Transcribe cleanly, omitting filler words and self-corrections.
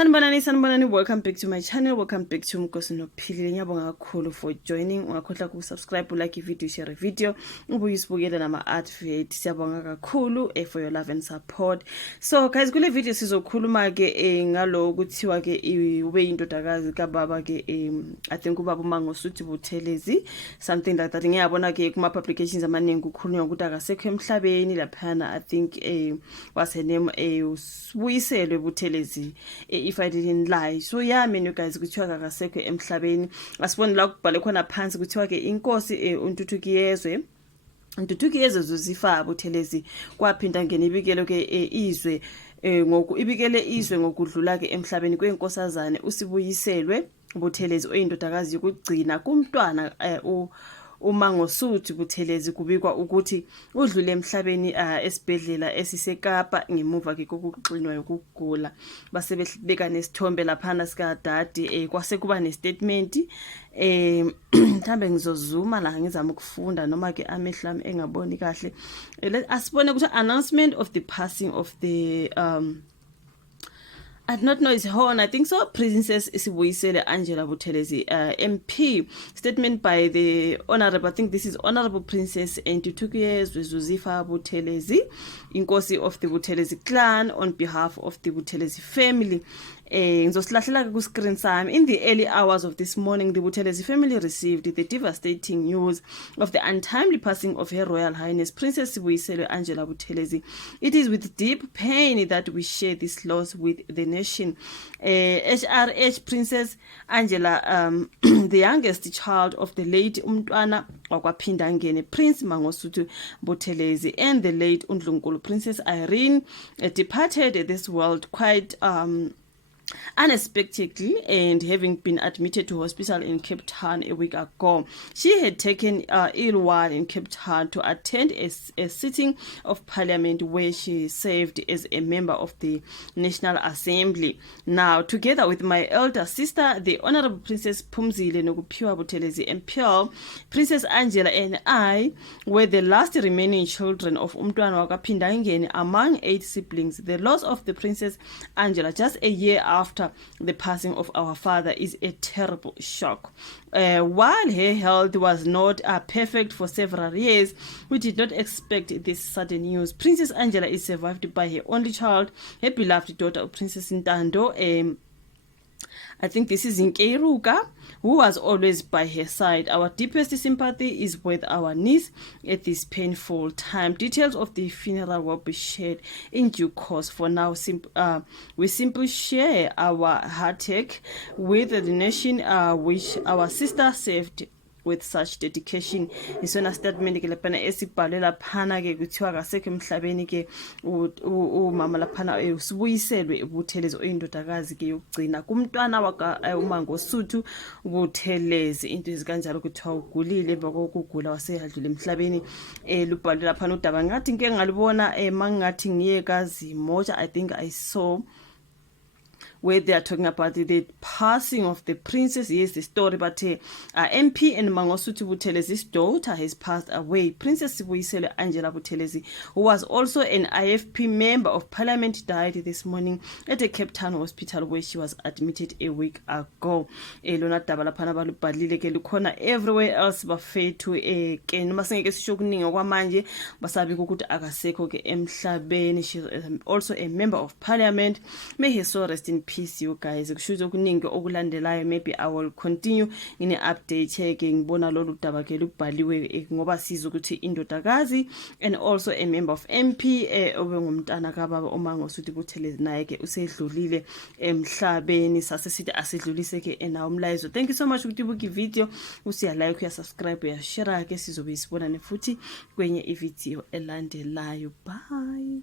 Sanibonani, welcome back to my channel, welcome back to Mangosuthu. Ngiyabonga kakhulu for joining. Ungakhohlwa ku-subscribe, like video, share video, ubuye usibukele nama-advert. Siyabonga kakhulu for your love and support. So guys, kule video sizokhuluma ke ngalo kuthiwa ke ubeyindodakazi kababa ke I think ubaba Mangosuthu Buthelezi, something like that. Ngiyabona ke kuma publications amaningi ukukhulunywa ukuthi akasekho emhlabeni laphana. I think what's her name, Sibuyiselwe Buthelezi, if I didn't lie. So yeah, you guys, kuthiwa akasekho emhlabeni. Asibone la kubhale khona phansi kuthiwa ke inkosi uNtuthukiyezwe Zuzifa Buthelezi kwaphinda ngene ibikelo ke izwe ibikele izwe ngokudlula ke emhlabeni kwenkosazane uSibuyiselwe Buthelezi oyindodakazi yokugcina kumntwana uMangosuthu Buthelezi kubikwa ukuthi udlule emhlabeni esibhedlela esiseKapa ngemuva ke kokuxinwa yokugula. Base beka nesithombe laphana sika daddy kwase kuba nestatement mhlambe ngizozuma la ngizama ukufunda noma ke amehlami engaboni kahle. Asibone ukuthi announcement of the passing of the I do not know his horn. I think so. Princess Sibuyiselwe Angela Buthelezi, MP. Statement by the Honorable. I think this is Honorable Princess Entutukiyezwe Zuzifa Buthelezi, inkosi of the Buthelezi clan, on behalf of the Buthelezi family. In the early hours of this morning, the Buthelezi family received the devastating news of the untimely passing of Her Royal Highness Princess Sibuyiselwe Angela Buthelezi. It is with deep pain that we share this loss with the nation. HRH Princess Angela, the youngest child of the late Umntwana Wakwapindangene Prince Mangosuthu Buthelezi and the late Udlulile Princess Irene, departed this world quite unexpectedly, and having been admitted to hospital in Cape Town a week ago. She had taken ill while in Cape Town to attend a sitting of Parliament where she served as a member of the National Assembly. Now, together with my elder sister, the Honorable Princess Phumzile Nokuphiwa Buthelezi MPL, Princess Angela and I were the last remaining children of Umntwana Wakaphindangene among 8 siblings. The loss of the Princess Angela just a year after the passing of our father is a terrible shock. While her health was not perfect for several years, we did not expect this sudden news. Princess Angela is survived by her only child, her beloved daughter, Princess Ntando. I think this is Nkeruka, who was always by her side. Our deepest sympathy is with our niece at this painful time. Details of the funeral will be shared in due course. For now, we simply share our heartache with the nation which our sister served with such dedication. Isona statement ke lapana esibhalela phana ke kuthiwa akasekho emhlabeni ke umama laphana uSibuyiselwe Buthelezi oyindodakazi ke yokugcina kumntwana waka uMangosuthu Buthelezi. Into ezikanjalo kuthiwa ugulile bakokugula waseyadlula emhlabeni. Lubhalela phana udaba ngathi nke ngalibona mangathi ngiye kaZimoja. I think I saw where they are talking about the passing of the princess. Yes, the story, but MP and Mangosuthu Buthelezi's daughter has passed away. Princess Sibuyiselwe Angela Buthelezi, who was also an IFP member of Parliament, died this morning at a Cape Town hospital where she was admitted a week ago. Lona daba laphana balubhalile ke lukhona everywhere else bafethu ke noma singeke sisho kuningi okwamanje basabi ukuthi akasekho ke emhlabeni. She is also a member of Parliament. May her soul rest in peace, you guys. Kushuzo kuningi okulandelayo, maybe I will continue in an update ke ngibona lolu daba ke lubhaliwe ngoba sizo ukuthi indodakazi and also a member of MP obengumntana kababa uMangosuthu Buthelezi naye ke usedlulile emhlabeni. Sasesithi asedlulise ke nawo umlayezo. Thank you so much ukuthi ubuke video, usiya like, uya subscribe, uya share ke sizobe sibona futhi kwenye ivideo elandelayo. Bye.